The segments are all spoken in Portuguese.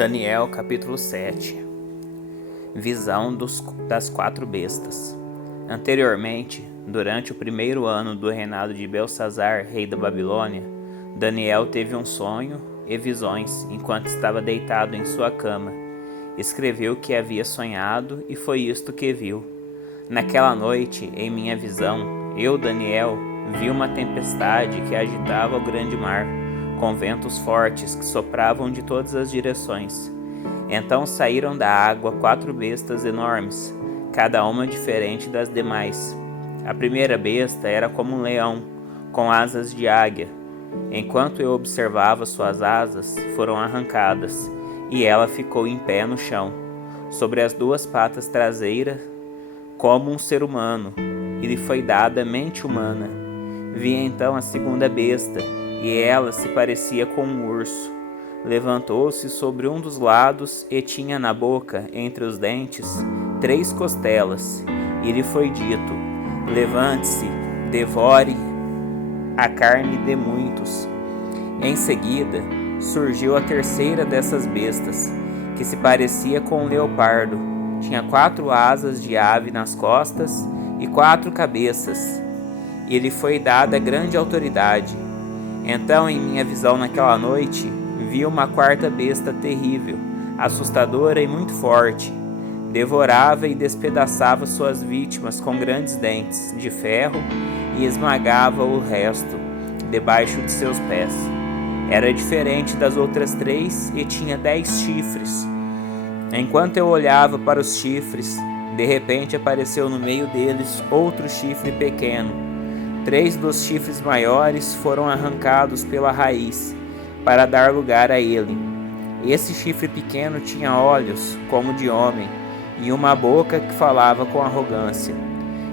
Daniel capítulo 7. Visão das 4 bestas. Anteriormente, durante o primeiro ano do reinado de Belsazar, rei da Babilônia, Daniel teve um sonho e visões enquanto estava deitado em sua cama. Escreveu o que havia sonhado e foi isto que viu. Naquela noite, em minha visão, eu, Daniel, vi uma tempestade que agitava o grande mar, com ventos fortes que sopravam de todas as direções. Então saíram da água 4 bestas enormes, cada uma diferente das demais. A primeira besta era como um leão, com asas de águia. Enquanto eu observava, suas asas foram arrancadas, e ela ficou em pé no chão, sobre as 2 patas traseiras, como um ser humano, e lhe foi dada mente humana. Vi então a segunda besta, e ela se parecia com um urso. Levantou-se sobre um dos lados e tinha na boca, entre os dentes, 3 costelas. E lhe foi dito: levante-se, devore a carne de muitos. Em seguida, surgiu a terceira dessas bestas, que se parecia com um leopardo. Tinha 4 asas de ave nas costas e 4 cabeças. E lhe foi dada grande autoridade. Então, em minha visão naquela noite, vi uma 4ª besta terrível, assustadora e muito forte. Devorava e despedaçava suas vítimas com grandes dentes de ferro e esmagava o resto debaixo de seus pés. Era diferente das outras 3 e tinha 10 chifres. Enquanto eu olhava para os chifres, de repente apareceu no meio deles outro chifre pequeno. 3 dos chifres maiores foram arrancados pela raiz, para dar lugar a ele. Esse chifre pequeno tinha olhos como de homem, e uma boca que falava com arrogância.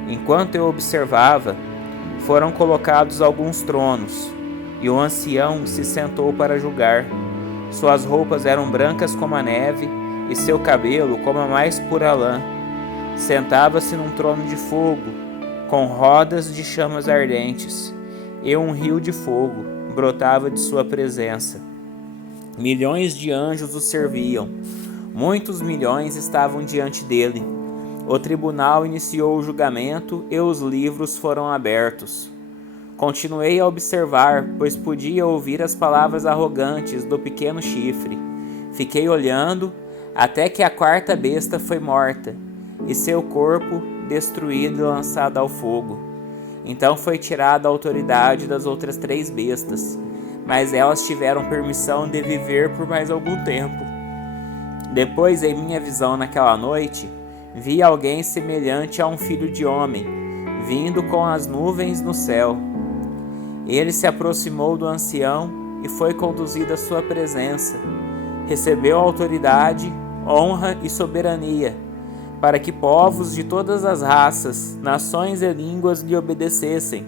Enquanto eu observava, foram colocados alguns tronos, e o ancião se sentou para julgar. Suas roupas eram brancas como a neve, e seu cabelo como a mais pura lã. Sentava-se num trono de fogo, com rodas de chamas ardentes, e um rio de fogo brotava de sua presença. Milhões de anjos o serviam, muitos milhões estavam diante dele. O tribunal iniciou o julgamento e os livros foram abertos. Continuei a observar, pois podia ouvir as palavras arrogantes do pequeno chifre. Fiquei olhando até que a 4ª besta foi morta, e seu corpo destruído e lançado ao fogo. Então foi tirada a autoridade das outras 3 bestas, mas elas tiveram permissão de viver por mais algum tempo. Depois, em minha visão naquela noite, vi alguém semelhante a um filho de homem, vindo com as nuvens no céu. Ele se aproximou do ancião e foi conduzido à sua presença. Recebeu autoridade, honra e soberania, para que povos de todas as raças, nações e línguas lhe obedecessem.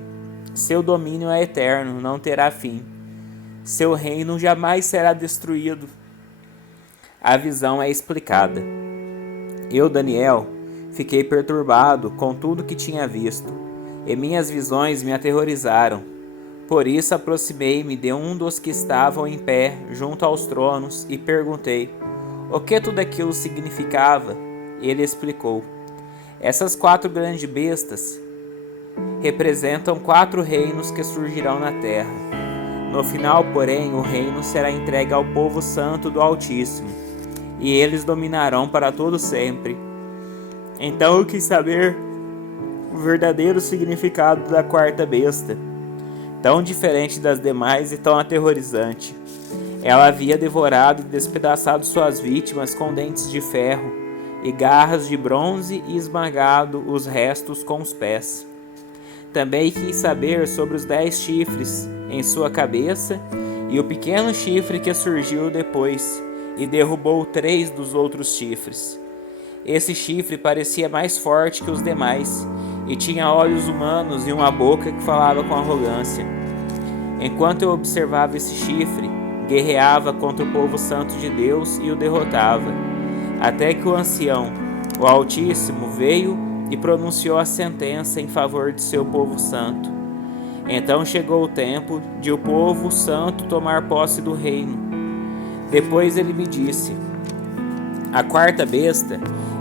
Seu domínio é eterno, não terá fim. Seu reino jamais será destruído. A visão é explicada. Eu, Daniel, fiquei perturbado com tudo que tinha visto, e minhas visões me aterrorizaram. Por isso aproximei-me de um dos que estavam em pé junto aos tronos e perguntei o que tudo aquilo significava. Ele explicou: essas 4 grandes bestas representam 4 reinos que surgirão na terra. No final, porém, o reino será entregue ao povo santo do Altíssimo, e eles dominarão para todo sempre. Então eu quis saber o verdadeiro significado da 4ª besta, tão diferente das demais e tão aterrorizante. Ela havia devorado e despedaçado suas vítimas com dentes de ferro e garras de bronze e esmagado os restos com os pés. Também quis saber sobre os 10 chifres em sua cabeça e o pequeno chifre que surgiu depois e derrubou 3 dos outros chifres. Esse chifre parecia mais forte que os demais e tinha olhos humanos e uma boca que falava com arrogância. Enquanto eu observava esse chifre, guerreava contra o povo santo de Deus e o derrotava. Até que o ancião, o Altíssimo, veio e pronunciou a sentença em favor de seu povo santo. Então chegou o tempo de o povo santo tomar posse do reino. Depois ele me disse: a quarta besta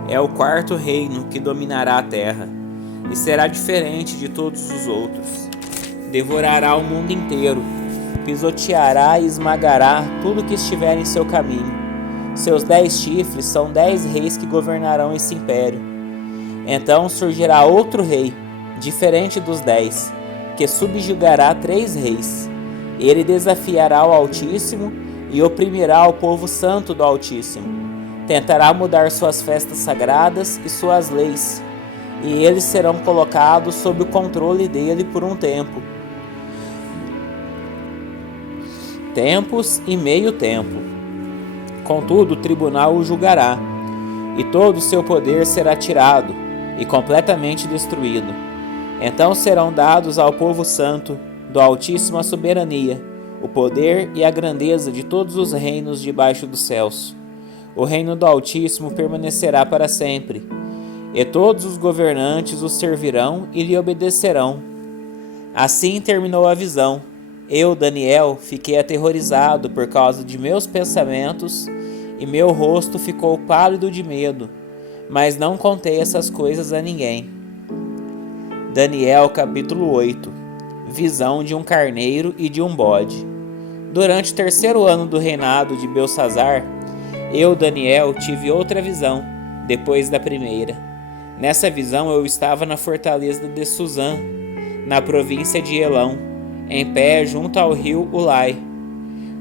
é o quarto reino que dominará a terra, e será diferente de todos os outros. Devorará o mundo inteiro, pisoteará e esmagará tudo que estiver em seu caminho. Seus 10 chifres são 10 reis que governarão esse império. Então surgirá outro rei, diferente dos 10, que subjugará 3 reis. Ele desafiará o Altíssimo e oprimirá o povo santo do Altíssimo. Tentará mudar suas festas sagradas e suas leis, e eles serão colocados sob o controle dele por um tempo. Tempos e meio tempo. Contudo, o tribunal o julgará, e todo o seu poder será tirado e completamente destruído. Então serão dados ao povo santo do Altíssimo a soberania, o poder e a grandeza de todos os reinos debaixo dos céus. O reino do Altíssimo permanecerá para sempre, e todos os governantes o servirão e lhe obedecerão. Assim terminou a visão. Eu, Daniel, fiquei aterrorizado por causa de meus pensamentos, e meu rosto ficou pálido de medo, mas não contei essas coisas a ninguém. Daniel capítulo 8. Visão de um carneiro e de um bode. Durante o 3º ano do reinado de Belsazzar, eu, Daniel, tive outra visão, depois da primeira. Nessa visão eu estava na fortaleza de Suzã, na província de Elão, em pé junto ao rio Ulai.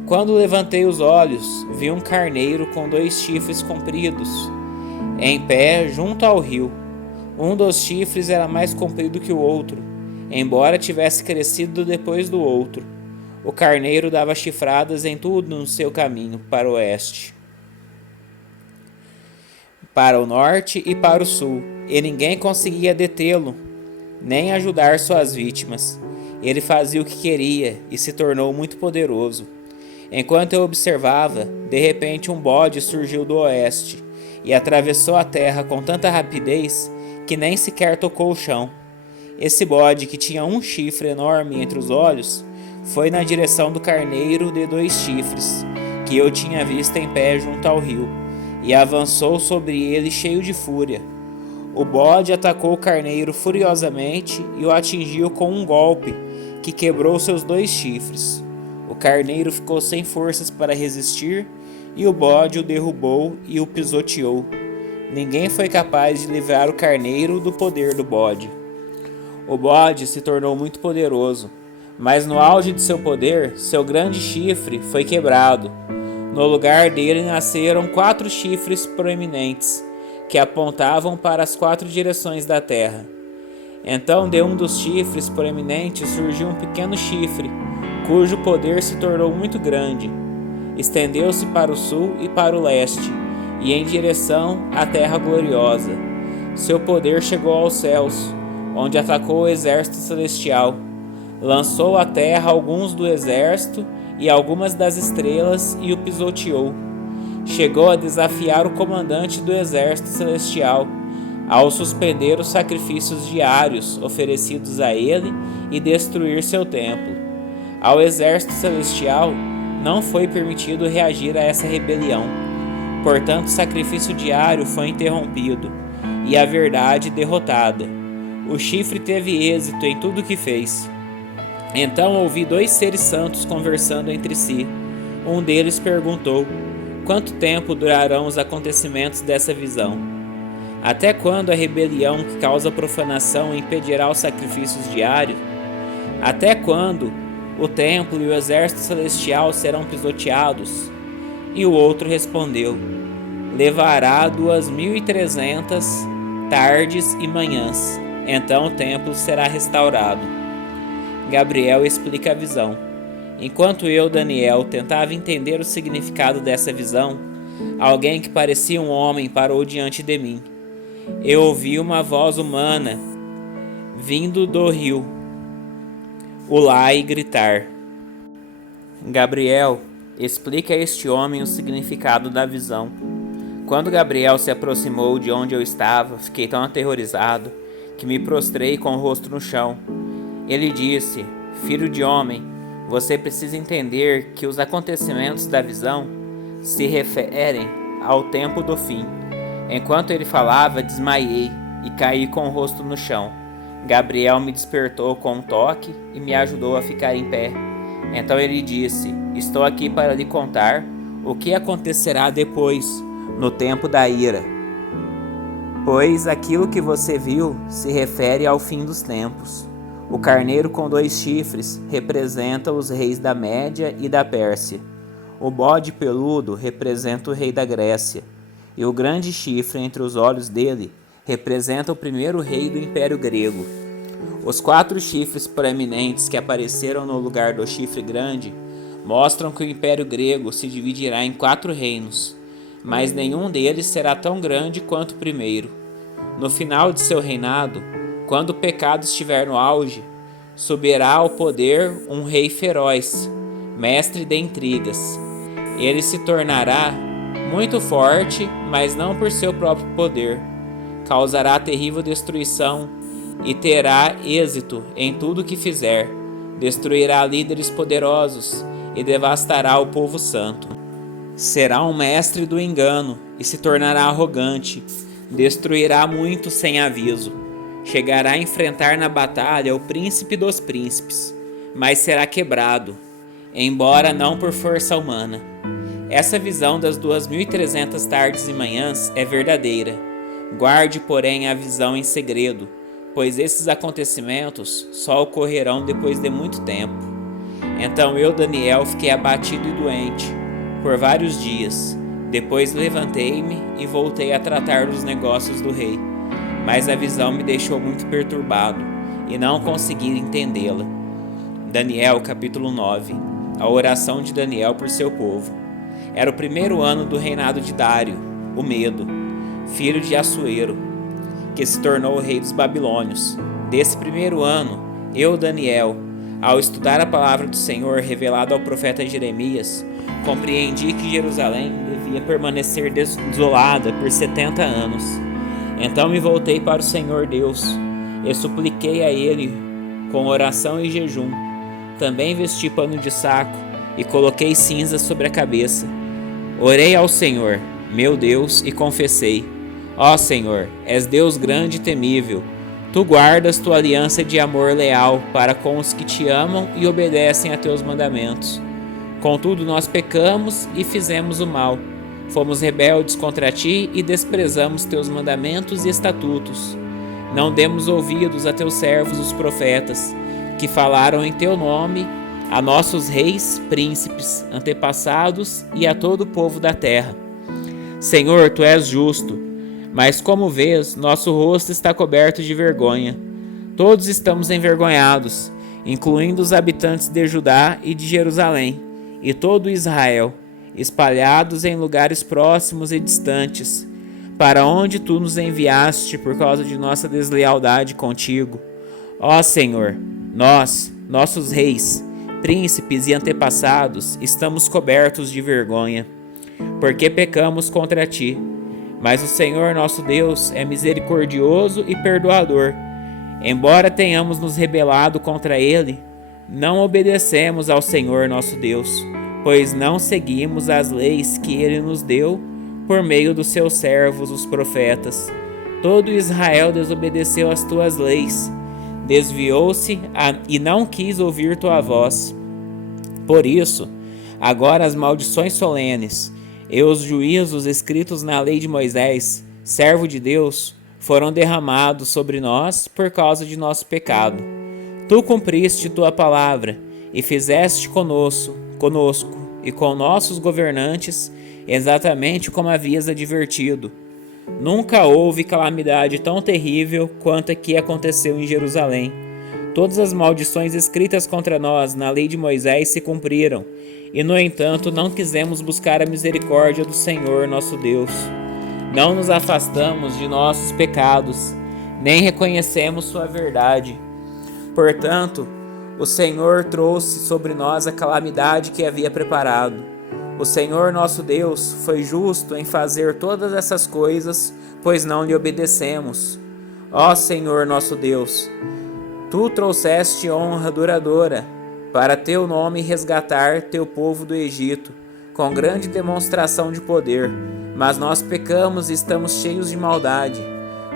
Quando levantei os olhos, vi um carneiro com 2 chifres compridos, em pé junto ao rio. Um dos chifres era mais comprido que o outro, embora tivesse crescido depois do outro. O carneiro dava chifradas em tudo no seu caminho para o oeste, para o norte e para o sul, e ninguém conseguia detê-lo, nem ajudar suas vítimas. Ele fazia o que queria e se tornou muito poderoso. Enquanto eu observava, de repente um bode surgiu do oeste e atravessou a terra com tanta rapidez que nem sequer tocou o chão. Esse bode, que tinha um chifre enorme entre os olhos, foi na direção do carneiro de 2 chifres, que eu tinha visto em pé junto ao rio, e avançou sobre ele cheio de fúria. O bode atacou o carneiro furiosamente e o atingiu com um golpe que quebrou seus 2 chifres. O carneiro ficou sem forças para resistir e o bode o derrubou e o pisoteou. Ninguém foi capaz de livrar o carneiro do poder do bode. O bode se tornou muito poderoso, mas no auge de seu poder, seu grande chifre foi quebrado. No lugar dele nasceram 4 chifres proeminentes, que apontavam para as 4 direções da terra. Então de um dos chifres proeminentes surgiu um pequeno chifre, cujo poder se tornou muito grande. Estendeu-se para o sul e para o leste, e em direção à terra gloriosa. Seu poder chegou aos céus, onde atacou o exército celestial. Lançou à terra alguns do exército e algumas das estrelas e o pisoteou. Chegou a desafiar o comandante do exército celestial, ao suspender os sacrifícios diários oferecidos a ele e destruir seu templo. Ao exército celestial não foi permitido reagir a essa rebelião. Portanto, o sacrifício diário foi interrompido e a verdade derrotada. O chifre teve êxito em tudo o que fez. Então ouvi 2 seres santos conversando entre si. Um deles perguntou: quanto tempo durarão os acontecimentos dessa visão? Até quando a rebelião que causa profanação impedirá os sacrifícios diários? Até quando o templo e o exército celestial serão pisoteados? E o outro respondeu: levará 2300 tardes e manhãs. Então o templo será restaurado. Gabriel explica a visão. Enquanto eu, Daniel, tentava entender o significado dessa visão, alguém que parecia um homem parou diante de mim. Eu ouvi uma voz humana vindo do rio Ulai gritar: Gabriel, explica a este homem o significado da visão. Quando Gabriel se aproximou de onde eu estava, fiquei tão aterrorizado que me prostrei com o rosto no chão. Ele disse: filho de homem, você precisa entender que os acontecimentos da visão se referem ao tempo do fim. Enquanto ele falava, desmaiei e caí com o rosto no chão. Gabriel me despertou com um toque e me ajudou a ficar em pé. Então ele disse: estou aqui para lhe contar o que acontecerá depois, no tempo da ira. Pois aquilo que você viu se refere ao fim dos tempos. O carneiro com 2 chifres representa os reis da Média e da Pérsia. O bode peludo representa o rei da Grécia. E o grande chifre entre os olhos dele representa o primeiro rei do Império Grego. Os 4 chifres proeminentes que apareceram no lugar do chifre grande mostram que o Império Grego se dividirá em 4 reinos, mas nenhum deles será tão grande quanto o primeiro. No final de seu reinado, quando o pecado estiver no auge, subirá ao poder um rei feroz, mestre de intrigas. Ele se tornará muito forte, mas não por seu próprio poder. Causará terrível destruição e terá êxito em tudo que fizer. Destruirá líderes poderosos e devastará o povo santo. Será um mestre do engano e se tornará arrogante. Destruirá muitos sem aviso. Chegará a enfrentar na batalha o príncipe dos príncipes, mas será quebrado, embora não por força humana. Essa visão das 2.300 tardes e manhãs é verdadeira. Guarde, porém, a visão em segredo, pois esses acontecimentos só ocorrerão depois de muito tempo. Então eu, Daniel, fiquei abatido e doente por vários dias. Depois levantei-me e voltei a tratar dos negócios do rei. Mas a visão me deixou muito perturbado e não consegui entendê-la. Daniel, capítulo 9. A oração de Daniel por seu povo. Era o 1º ano do reinado de Dário, o Medo, filho de Assuero, que se tornou o rei dos babilônios. Desse 1º ano, eu, Daniel, ao estudar a palavra do Senhor revelada ao profeta Jeremias, compreendi que Jerusalém devia permanecer desolada por 70 anos. Então me voltei para o Senhor Deus e supliquei a Ele com oração e jejum. Também vesti pano de saco e coloquei cinzas sobre a cabeça. Orei ao Senhor, meu Deus, e confessei: ó Senhor, és Deus grande e temível. Tu guardas tua aliança de amor leal para com os que te amam e obedecem a teus mandamentos. Contudo, nós pecamos e fizemos o mal. Fomos rebeldes contra ti e desprezamos teus mandamentos e estatutos. Não demos ouvidos a teus servos, os profetas, que falaram em teu nome a nossos reis, príncipes, antepassados e a todo o povo da terra. Senhor, tu és justo, mas como vês, nosso rosto está coberto de vergonha. Todos estamos envergonhados, incluindo os habitantes de Judá e de Jerusalém, e todo Israel, espalhados em lugares próximos e distantes, para onde tu nos enviaste por causa de nossa deslealdade contigo. Ó Senhor, nós, nossos reis, príncipes e antepassados, estamos cobertos de vergonha, porque pecamos contra ti. Mas o Senhor nosso Deus é misericordioso e perdoador. Embora tenhamos nos rebelado contra ele, não obedecemos ao Senhor nosso Deus, pois não seguimos as leis que ele nos deu por meio dos seus servos, os profetas. Todo Israel desobedeceu às tuas leis, desviou-se e não quis ouvir tua voz. Por isso, agora as maldições solenes e os juízos escritos na lei de Moisés, servo de Deus, foram derramados sobre nós por causa de nosso pecado. Tu cumpriste tua palavra e fizeste conosco e com nossos governantes exatamente como havias advertido. Nunca houve calamidade tão terrível quanto a que aconteceu em Jerusalém. Todas as maldições escritas contra nós na lei de Moisés se cumpriram, e no entanto não quisemos buscar a misericórdia do Senhor nosso Deus. Não nos afastamos de nossos pecados, nem reconhecemos sua verdade. Portanto, o Senhor trouxe sobre nós a calamidade que havia preparado. O Senhor nosso Deus foi justo em fazer todas essas coisas, pois não lhe obedecemos. Ó Senhor nosso Deus, tu trouxeste honra duradoura para teu nome resgatar teu povo do Egito, com grande demonstração de poder, mas nós pecamos e estamos cheios de maldade.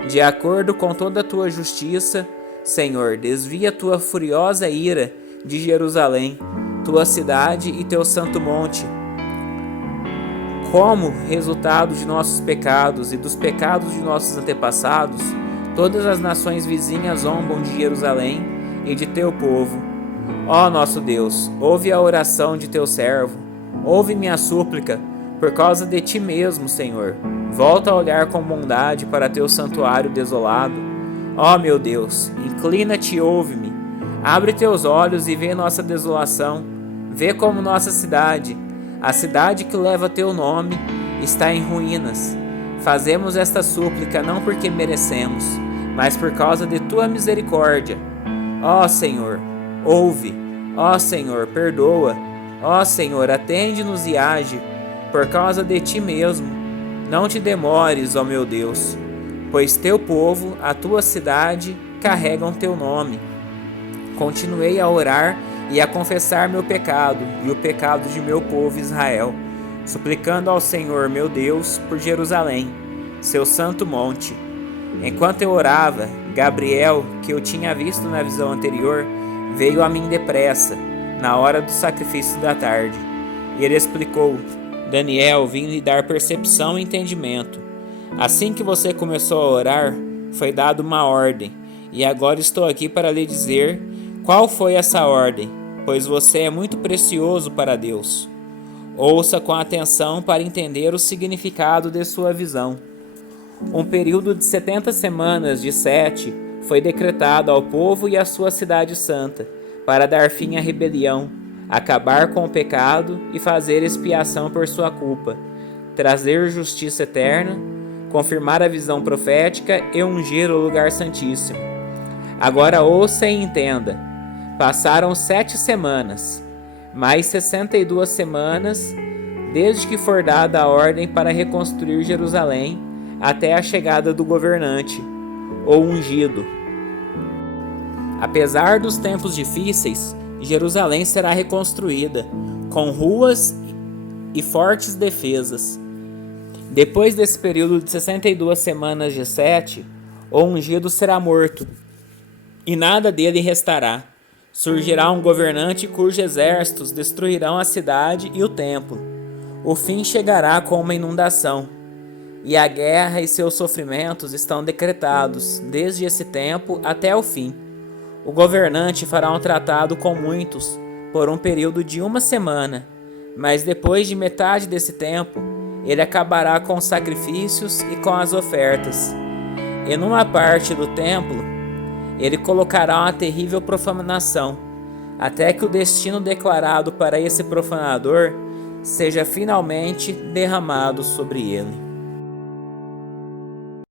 De acordo com toda a tua justiça, Senhor, desvia tua furiosa ira de Jerusalém, tua cidade e teu santo monte. Como resultado de nossos pecados e dos pecados de nossos antepassados, todas as nações vizinhas zombam de Jerusalém e de teu povo. Ó nosso Deus, ouve a oração de teu servo, ouve minha súplica, por causa de ti mesmo, Senhor. Volta a olhar com bondade para teu santuário desolado. Ó meu Deus, inclina-te e ouve-me. Abre teus olhos e vê nossa desolação. Vê como nossa cidade, a cidade que leva teu nome, está em ruínas. Fazemos esta súplica não porque merecemos, mas por causa de tua misericórdia. Ó Senhor, ouve. Ó Senhor, perdoa. Ó Senhor, atende-nos e age, por causa de ti mesmo. Não te demores, ó meu Deus, pois teu povo, a tua cidade, carregam teu nome. Continuei a orar e a confessar meu pecado e o pecado de meu povo Israel, suplicando ao Senhor, meu Deus, por Jerusalém, seu santo monte. Enquanto eu orava, Gabriel, que eu tinha visto na visão anterior, veio a mim depressa, na hora do sacrifício da tarde. E ele explicou: Daniel, vim lhe dar percepção e entendimento. Assim que você começou a orar, foi dada uma ordem, e agora estou aqui para lhe dizer qual foi essa ordem, pois você é muito precioso para Deus. Ouça com atenção para entender o significado de sua visão. Um período de 70 semanas de 7 foi decretado ao povo e à sua cidade santa, para dar fim à rebelião, acabar com o pecado e fazer expiação por sua culpa, trazer justiça eterna, confirmar a visão profética e ungir o lugar santíssimo. Agora ouça e entenda. Passaram 7 semanas, mais 62 semanas, desde que for dada a ordem para reconstruir Jerusalém até a chegada do governante, ou ungido. Apesar dos tempos difíceis, Jerusalém será reconstruída, com ruas e fortes defesas. Depois desse período de 62 semanas de 7, o ungido será morto, e nada dele restará. Surgirá um governante cujos exércitos destruirão a cidade e o templo. O fim chegará com uma inundação, e a guerra e seus sofrimentos estão decretados, desde esse tempo até o fim. O governante fará um tratado com muitos, por um período de 1 semana, mas depois de metade desse tempo, ele acabará com os sacrifícios e com as ofertas. E numa parte do templo, ele colocará uma terrível profanação, até que o destino declarado para esse profanador seja finalmente derramado sobre ele.